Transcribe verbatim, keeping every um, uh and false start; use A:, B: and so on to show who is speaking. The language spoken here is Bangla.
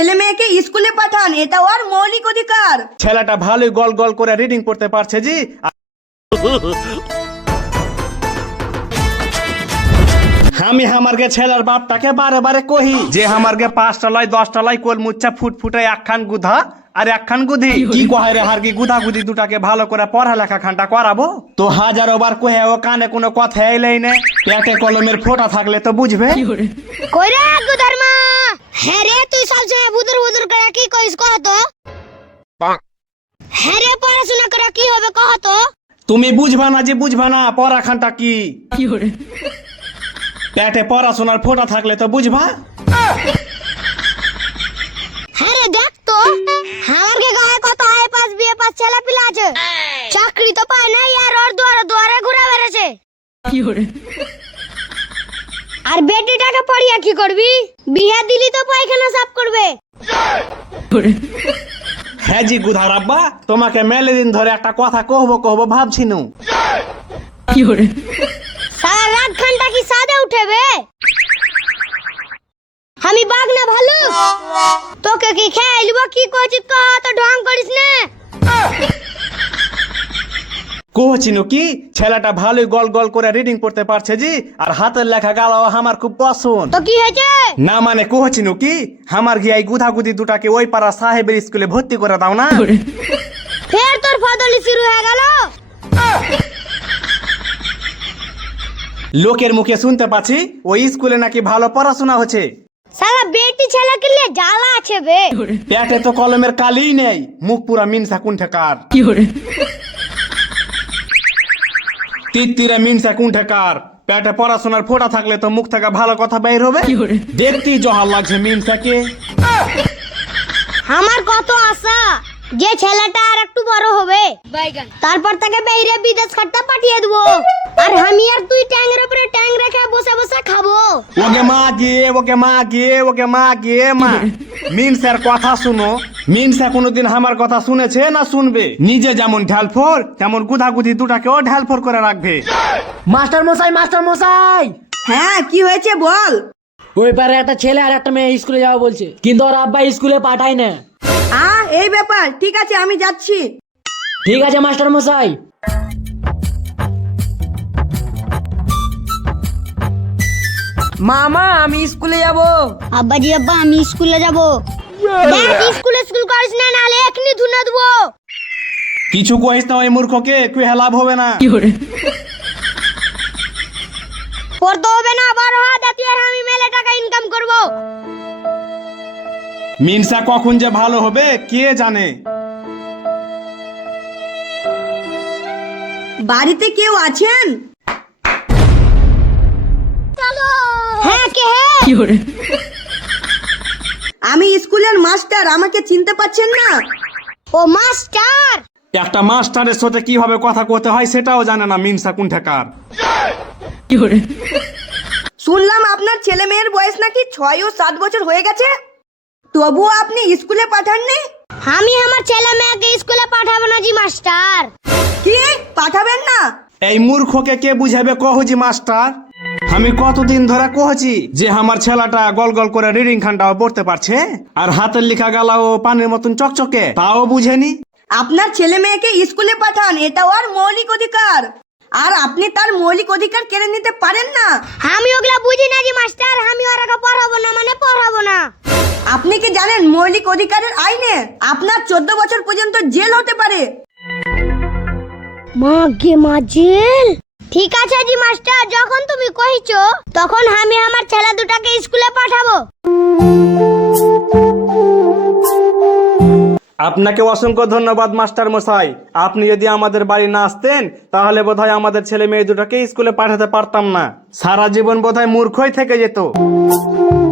A: ছেলে মেয়েকে স্কুলে পাঠান, এটা ওর মৌলিক অধিকার।
B: ছেলেটা ভালোই গল গল করে রিডিং পড়তে পারছে জি। আমি আমারকে ছেলের বাপটাকে বারে বারে কহি যে আমারকে পাঁচটা লাই দশটা লাই কোল মুচ্ছা ফুট ফুটে একখান গুধা আর একখান গুধি কি কহাই রে হার কি গুধা গুধি দুটাকে ভালো করে পড়ালেখা খানটা করাবো। তো হাজারো বার কহে ও কানে কোনো কথা এলেই না, পেটে কলমের ফোঁটা থাকলে তো বুঝবে।
C: কইরে গুদার মা, হ্যাঁ রে তুই সবসময় বুদুর বুদুর করে কি কইস কহ তো? হ্যাঁ রে পড়াশোনা করে কি হবে কহ তো?
B: তুমি বুঝবা না যে বুঝবা না পড়াখানটা কি। পেটে পড়াশোনার ফোঁটা থাকলে তো বুঝবা।
C: হ্যাঁ রে দেখ তো, আমার কে গায়ে কত আয় পাস বিয়ে পাস ছেলে পিলা আছে, চাকরি তো পায় না, আর ওর দুয়ারে দুয়ারে ঘুরে বেড়াচ্ছে। আর বেটিটাকে পড়িয়া কি করবি? বিয়ে দিলি তো পায়খানা সাফ করবে।
B: হ্যাঁ জি গুধার আব্বা, তোমাকে মেলে দিন ধরে একটা কথা কহবো কহবো ভাবছি নু।
C: সারা রাত খানটা কি সাদে উঠেবে? আমি বাঘ না ভালু? তোকে কি খেয়ে লিব কি কইছিস কহ তো, ঢং করিস না।
B: কহছিনু কি ছেলেটা ভালোই গল গল করে রিডিং পড়তে পারছে জি, আর হাতের লেখা গালাও আমার খুব পছন্দ।
C: তো কি হয়েছে?
B: না মানে কহছিনু কি আমার গিয়ে এই গুধা গুধি দুটাকে ওই পাড়া সাহেবের স্কুলে ভর্তি করে দাও না।
C: ফের তোর ফাদলি শুরু হয়ে গেল।
B: লোকের মুখে শুনতে পাচ্ছি ওই স্কুলে নাকি ভালো পড়াশোনা হচ্ছে।
C: শালা বেটি ছেলেকে নিয়ে জ্বালা আছে বে।
B: পেটে তো কলমের কালিই নেই, মুখ পুরা মিনসা কুণ্ঠেকার। তিত্তিরে মিনসা কুণ্ঠেকার, পেটে পড়াশোনার ফোঁটা থাকলে তো মুখ থেকে ভালো কথা বের হবে। দেখতেই জহার লাগছে মিনসাকে।
C: আমার কত আশা যে ছেলেটা আর একটু বড় হবে, তারপর তাকে বাইরে বিদেশ খাটতে পাঠিয়ে দেবো, আর আমি আর তুই ট্যাংের উপরে ট্যাং রেখে বসে বসে খাবো।
B: ওকে মা গিয়ে ওকে মা গিয়ে ওকে মা গিয়ে মা। মিনসার কথা শুনো, মিনসা কোনোদিন আমার কথা শুনেছে না শুনবে? নিজে যেমন ঢালফোর তেমন গুধাগুধি দুটাকেও ঢালফোর করে রাখবে।
D: মাস্টার মশাই, মাস্টার মশাই,
A: হ্যাঁ কি হয়েছে বল।
D: ওই পারে একটা ছেলে আর একটা মেয়ে স্কুলে যাওয়া বলছে, কিন্তু ওর আব্বা স্কুলে পাঠায় না।
A: আ এই ব্যাপার, ঠিক আছে আমি যাচ্ছি।
D: ঠিক আছে মাস্টার মশাই। মামা আমি স্কুলে যাব।
C: আব্বাজি আব্বা আমি স্কুলে যাব। দেখ স্কুলে স্কুল করিস না, নালে এখনি ধুনা দেবো।
B: কিছু কহিস না ওই মূর্খকে, তুই লাভ হবে না।
C: পড়তে হবে না, বড় হওয়া জাতীয় আমি মেলে টাকা ইনকাম করব।
B: মিনসা কখন যে ভালো হবে কে জানে।
A: বাড়িতে কেউ আছেন?
C: হ্যাঁ কে?
A: আমি স্কুলের মাস্টার, আমাকে চিনতে পারছেন না?
C: ও মাস্টার।
B: একটা মাস্টারের সাথে কিভাবে কথা কইতে হয় সেটাও জানে না মিনসা কুণ্ঠেকার।
A: শুনলাম আপনার ছেলে মেয়ের বয়স নাকি ছয় ও সাত বছর হয়ে গেছে, তবুও আপনি স্কুলে পাঠাননি।
C: আমি আমার ছেলে মেয়েকে স্কুলে পাঠাবো না জি মাস্টার।
A: কি পাঠাবেন না?
B: এই মূর্খকে কে বুঝাবে কহজি মাস্টার? আমি কতদিন ধরে কহছি যে আমার ছেলেটা গল গল করে রিডিং খানটাও পড়তে পারছে, আর হাতের লেখা গালাও পানির মতন চকচকে, তাও বুঝেনি।
A: আপনার ছেলে মেয়েকে স্কুলে পাঠান, এটা ওর মৌলিক অধিকার, আর আপনি তার মৌলিক অধিকার কেড়ে নিতে পারেন না।
C: আমি ওগুলা বুঝি না জি মাস্টার, আমি ওরাকে পড়াবো না মানে পড়াবো না।
A: আপনি কি জানেন মৌলিক অধিকারের আইনে আপনার চোদ্দ বছর পর্যন্ত জেল হতে পারে।
C: মাগে মা জেল? ঠিক আছে জি মাস্টার, যখন তুমি কইছো তখন আমি আমার ছেলে দুটাকে স্কুলে পাঠাবো।
B: আপনাকে অসংখ্য ধন্যবাদ মাস্টার মশাই। আপনি যদি আমাদের বাড়ি না আসতেন তাহলে বোধহয় আমাদের ছেলে মেয়ে দুটাকে স্কুলে পাঠাতে পারতাম না, সারা জীবন বোধহয় মূর্খই থেকে যেত।